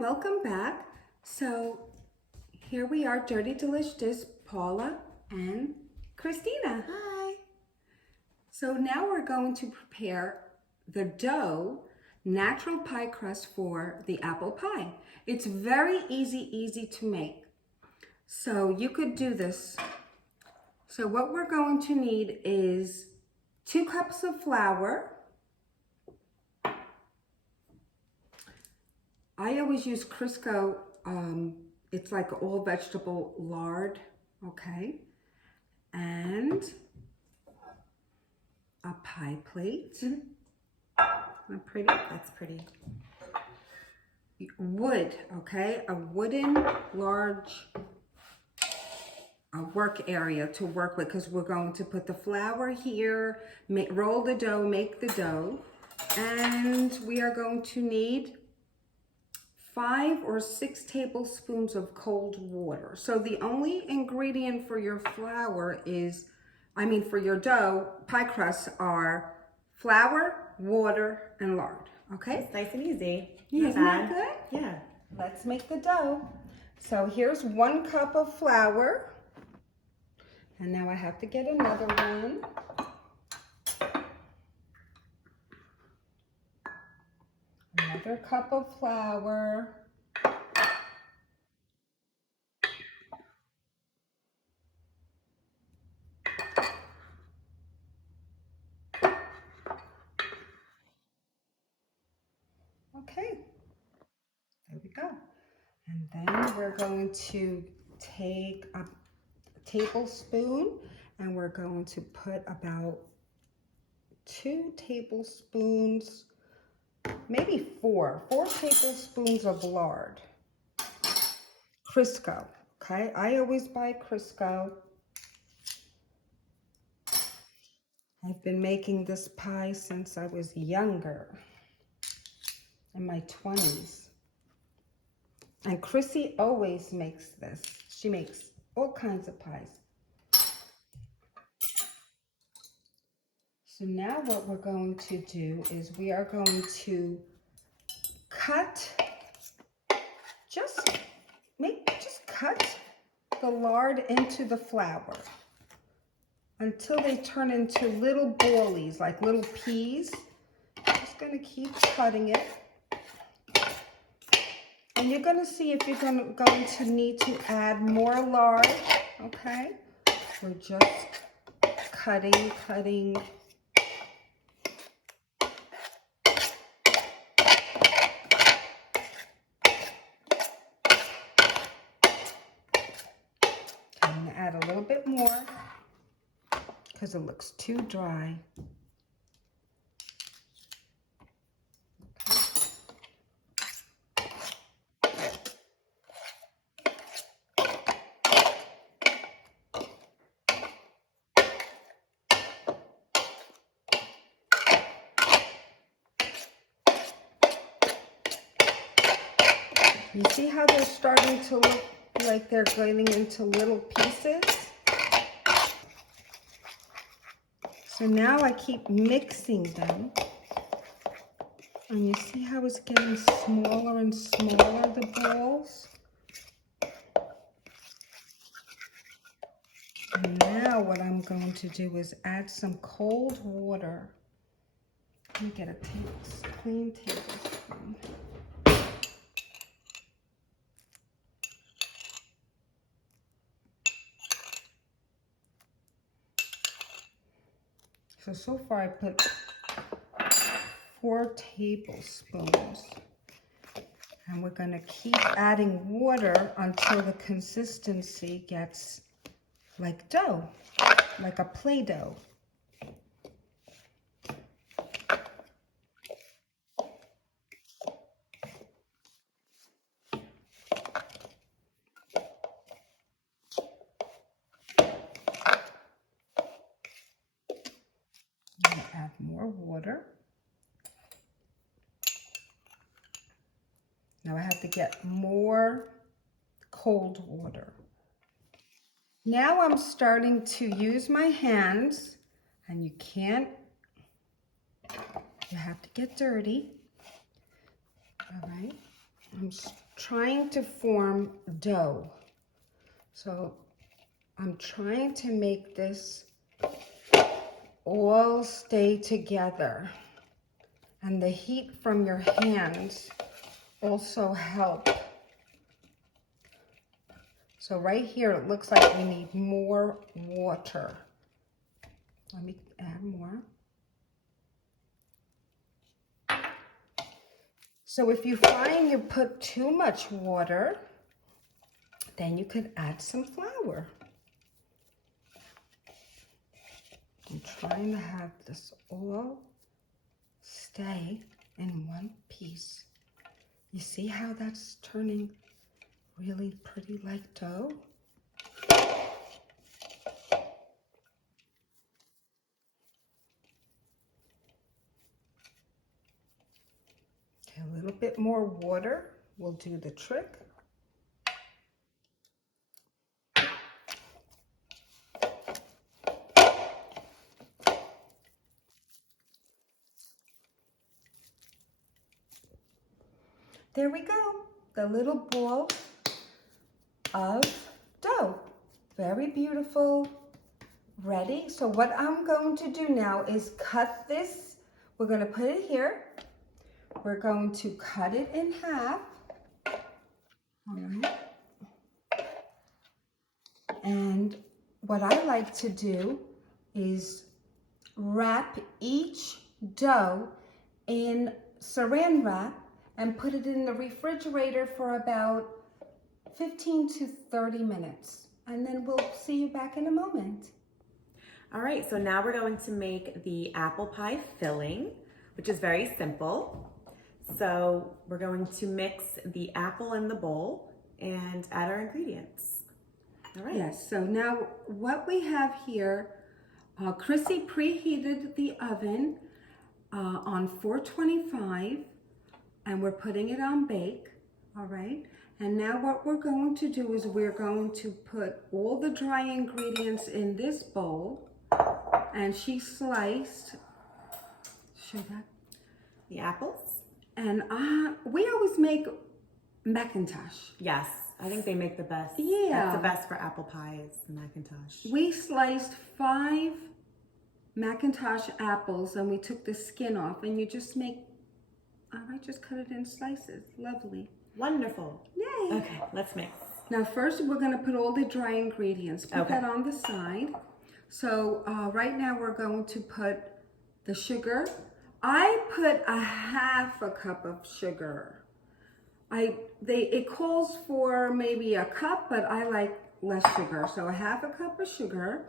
welcome back. So here we are, Dirty Delicious, Paula and Christina. Hi. So now we're going to prepare the dough natural pie crust for the apple pie. It's very easy to make. So you could do this. So what we're going to need is 2 cups of flour. I always use Crisco. It's like all vegetable lard, okay? And a pie plate. Not pretty? That's pretty. Wood, okay? A wooden large work area to work with, because we're going to put the flour here, roll the dough, make the dough, and we are going to need 5 or 6 tablespoons of cold water. So the only ingredient for your flour is, for your dough, pie crusts are flour, water, and lard, okay? It's nice and easy. Yeah, isn't that bad. good? Yeah. Let's make the dough. So here's 1 cup of flour. And now I have to get another one. Another cup of flour. Okay, there we go. And then we're going to take a tablespoon and we're going to put about 2 tablespoons, maybe 4 tablespoons of lard. Crisco, okay? I always buy Crisco. I've been making this pie since I was younger, in my 20s. And Chrissy always makes this. She makes all kinds of pies. So now what we're going to do is we are going to cut, just cut the lard into the flour until they turn into little ballies, like little peas. Just gonna keep cutting it. And you're gonna see if you're going to need to add more lard, okay? We're just cutting. I'm gonna add a little bit more because it looks too dry. You see how they're starting to look like they're getting into little pieces? So now I keep mixing them. And you see how it's getting smaller and smaller, the balls? And now what I'm going to do is add some cold water. Let me get a clean tablespoon. So far I put 4 tablespoons. And we're going to keep adding water until the consistency gets like dough, like a Play-Doh. Add more water. Now I have to get more cold water. Now I'm starting to use my hands, and you have to get dirty. All right, I'm trying to form dough. So I'm trying to make this all stay together. And the heat from your hands also help. So right here, it looks like we need more water. Let me add more. So if you find you put too much water, then you could add some flour. I'm trying to have this all stay in one piece. You see how that's turning really pretty like dough? Okay, a little bit more water will do the trick. There we go, the little ball of dough. Very beautiful, ready. So what I'm going to do now is cut this. We're going to put it here. We're going to cut it in half. All right. And what I like to do is wrap each dough in saran wrap and put it in the refrigerator for about 15 to 30 minutes. And then we'll see you back in a moment. All right, so now we're going to make the apple pie filling, which is very simple. So we're going to mix the apple in the bowl and add our ingredients. All right. Yes, so now what we have here, Chrissy preheated the oven on 425, and we're putting it on bake, all right? And now what we're going to do is we're going to put all the dry ingredients in this bowl, and she sliced, show that, The apples? and we always make Macintosh. Yes, I think they make the best. Yeah. That's the best for apple pies, Macintosh. We sliced 5 Macintosh apples and we took the skin off, and you just make, I just cut it in slices. Lovely. Wonderful. Yay. Okay, let's mix. Now first we're going to put all the dry ingredients. Put Okay. that on the side. So right now we're going to put the sugar. I put a half a cup of sugar. It calls for maybe a cup, but I like less sugar. So a half a cup of sugar,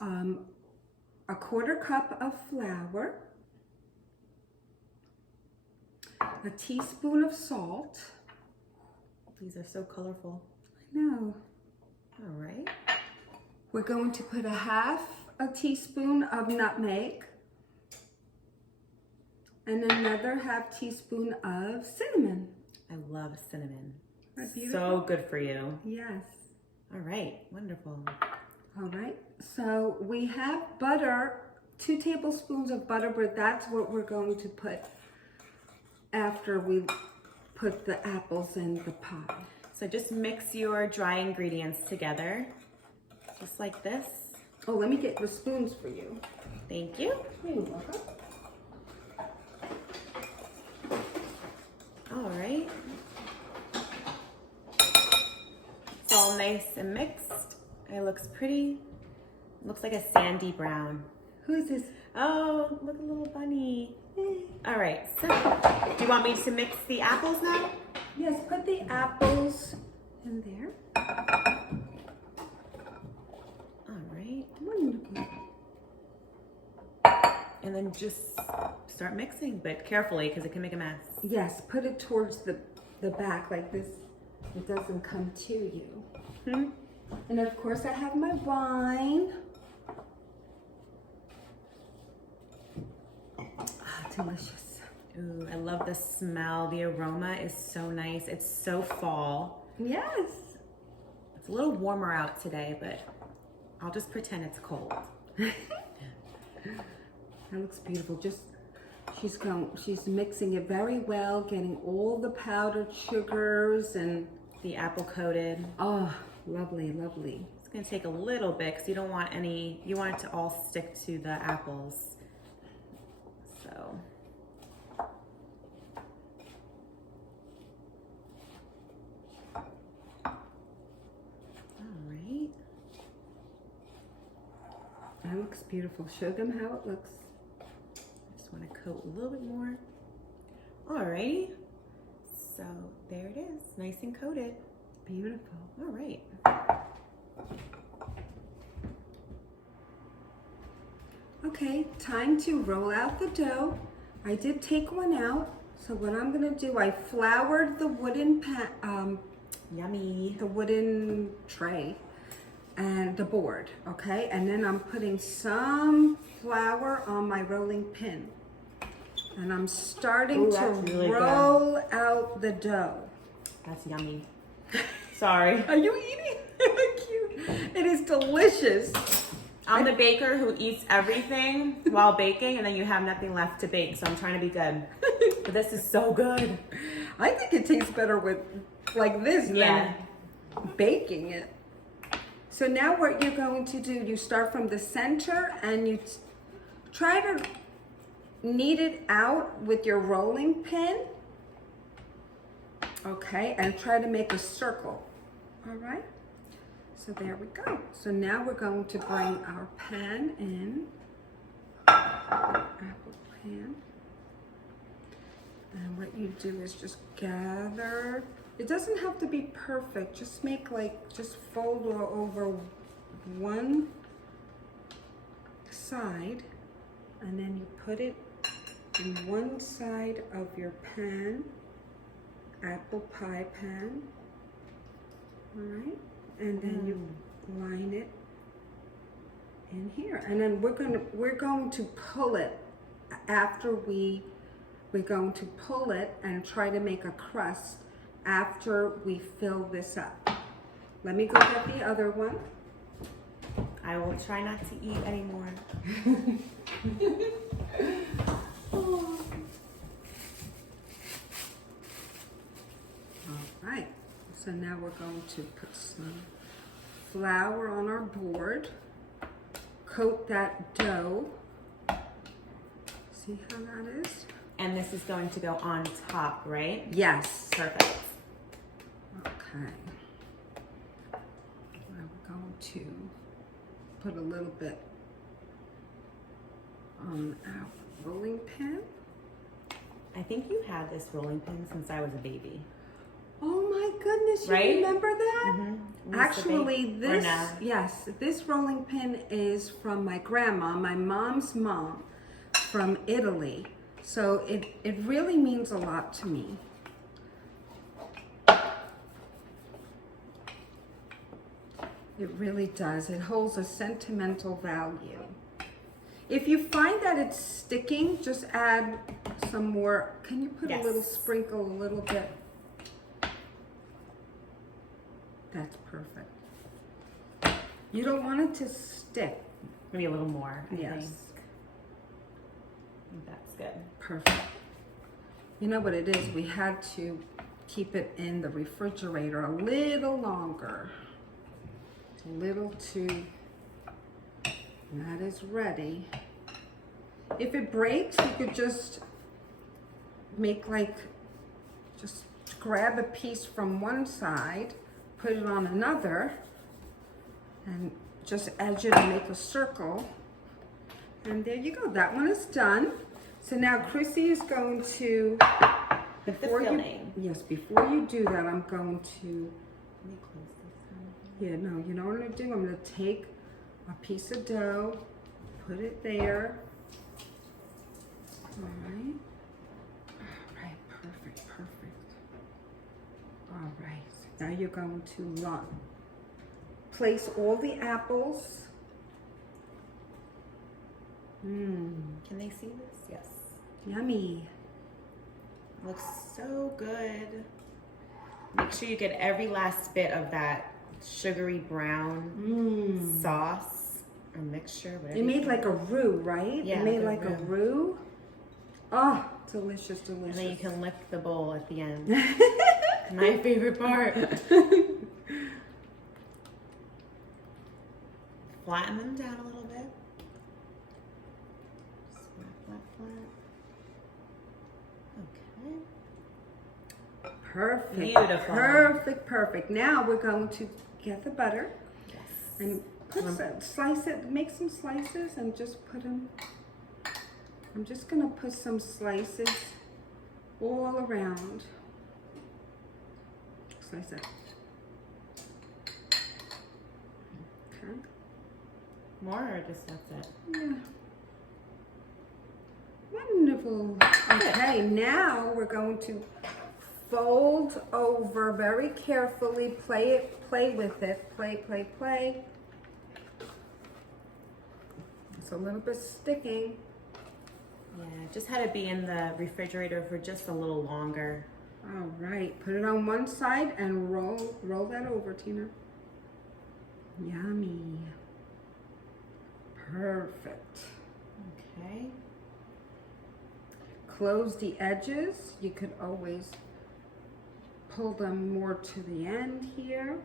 a quarter cup of flour, a teaspoon of salt. These are so colorful. I know. All right. We're going to put a half a teaspoon of nutmeg and another half teaspoon of cinnamon. I love cinnamon. Isn't that beautiful? So good for you. Yes. All right, wonderful. All right, so we have butter, 2 tablespoons of butter, but that's what we're going to put after we put the apples in the pie. So just mix your dry ingredients together, just like this. Oh, let me get the spoons for you. Thank you. You're welcome. All right. It's all nice and mixed. It looks pretty. It looks like a sandy brown. Who is this? Oh, look, a little bunny. All right, so do you want me to mix the apples now? Yes, put the apples in there. All right. Wonderful. And then just start mixing, but carefully because it can make a mess. Yes, put it towards the back like this. It doesn't come to you. Hmm? And of course I have my wine. Ah, delicious. Ooh, I love the smell. The aroma is so nice. It's so fall. Yes. It's a little warmer out today, but I'll just pretend it's cold. That looks beautiful. Just She's mixing it very well, getting all the powdered sugars and The apple coated. oh, lovely, lovely. It's gonna take a little bit because you don't want any, you want it to all stick to the apples. So. All right. That looks beautiful. Show them how it looks. Just want to coat a little bit more. Alrighty. So there it is, nice and coated. Beautiful. All right. Okay, time to roll out the dough. I did take one out. So what I'm gonna do, I floured the wooden Yummy. the wooden tray and the board, okay? And then I'm putting some flour on my rolling pin. And I'm starting Ooh, to that's really good. roll out the dough. That's yummy. Sorry. Are you eating? Cute. It is delicious. I'm the baker who eats everything while baking, and then you have nothing left to bake. So I'm trying to be good. But this is so good. I think it tastes better with like this Yeah. than baking it. So now what you're going to do, you start from the center and you try to knead it out with your rolling pin. Okay, and try to make a circle. All right. So there we go. So now we're going to bring our pan in. Apple pan. And what you do is just gather. It doesn't have to be perfect. Just make just fold over one side. And then you put it in one side of your pan. Apple pie pan. All right. And then you line it in here. And then we're going to pull it after we're going to pull it and try to make a crust after we fill this up. Let me go get the other one. I will try not to eat anymore. All right. So now we're going to put some flour on our board. Coat that dough. See how that is? And this is going to go on top, right? Yes. Perfect. Okay. I'm going to put a little bit on our rolling pin. I think you had this rolling pin since I was a baby. Oh my goodness, you Right? remember that? Mm-hmm. Actually, this rolling pin is from my grandma, my mom's mom from Italy. So it really means a lot to me. It really does. It holds a sentimental value. If you find that it's sticking, just add some more. Can you put Yes. a little sprinkle, a little bit? That's perfect. You don't want it to stick. Maybe a little more, I Yes. think. I think that's good. Perfect. You know what it is? We had to keep it in the refrigerator a little longer. A little too. And that is ready. If it breaks, you could just make just grab a piece from one side, put it on another, and just edge it and make a circle. And there you go. That one is done. So now Chrissy is going to, With the before you, filling. yes, before you do that, I'm going to, Let me close this one. yeah, no, you know what I'm gonna do? I'm gonna take a piece of dough, put it there. All right. All right, perfect, perfect. All right, so now you're going to place all the apples. Can they see this? Yes. Yummy. Looks so good. Make sure you get every last bit of that sugary brown sauce or mixture. Whatever It made like a roux, right? Yeah, It made like like a a roux. Oh, delicious, And delicious. then you can lick the bowl at the end. My favorite part. Flatten them down a little bit. Flat, flat, flat. Okay. Perfect. Beautiful. Perfect, perfect. Now we're going to get the butter Yes. and put some, slice it, make some slices and just put them. I'm just gonna put some slices all around. Slice it. Okay. More or just that's it? Yeah. Wonderful. Okay, now we're going to fold over very carefully, play with it, play. It's a little bit sticking. Yeah, just had to be in the refrigerator for just a little longer. All right, put it on one side and roll that over, Tina. Yummy. Perfect. Okay. Close the edges. You could always pull them more to the end here.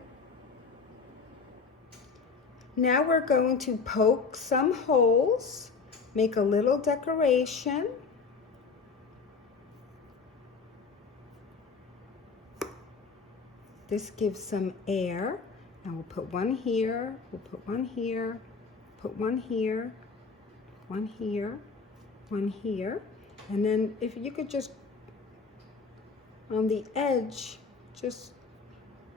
Now we're going to poke some holes, make a little decoration. This gives some air. Now we'll put one here, we'll put one here, put one here, one here, one here. And then if you could just, on the edge, just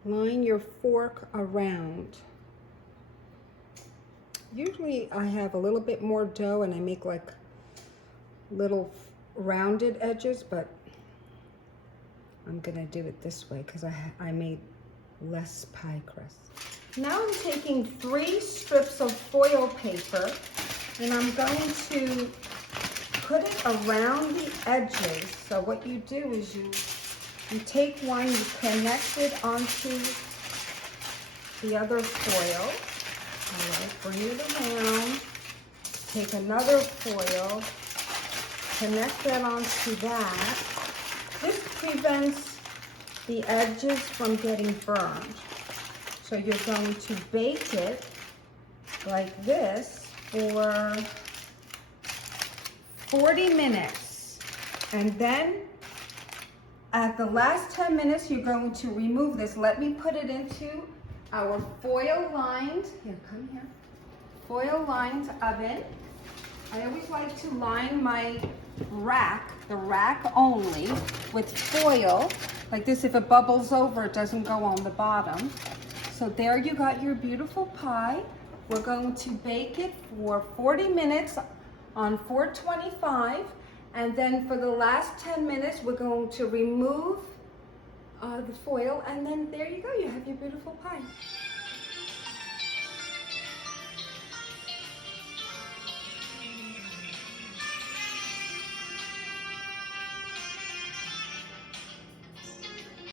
line your fork around. Usually I have a little bit more dough and I make like little rounded edges, but I'm gonna do it this way because I made less pie crust. Now I'm taking 3 strips of foil paper and I'm going to put it around the edges. So what you do is you take one, you connect it onto the other foil. All right, bring it around. Take another foil, connect that onto that. This prevents the edges from getting burned. So you're going to bake it like this for 40 minutes. And then at the last 10 minutes, you're going to remove this. Let me put it into our foil-lined, foil-lined oven. I always like to line my rack, the rack only, with foil. Like this, if it bubbles over, it doesn't go on the bottom. So there you got your beautiful pie. We're going to bake it for 40 minutes on 425. And then for the last 10 minutes, we're going to remove the foil. And then there you go, you have your beautiful pie.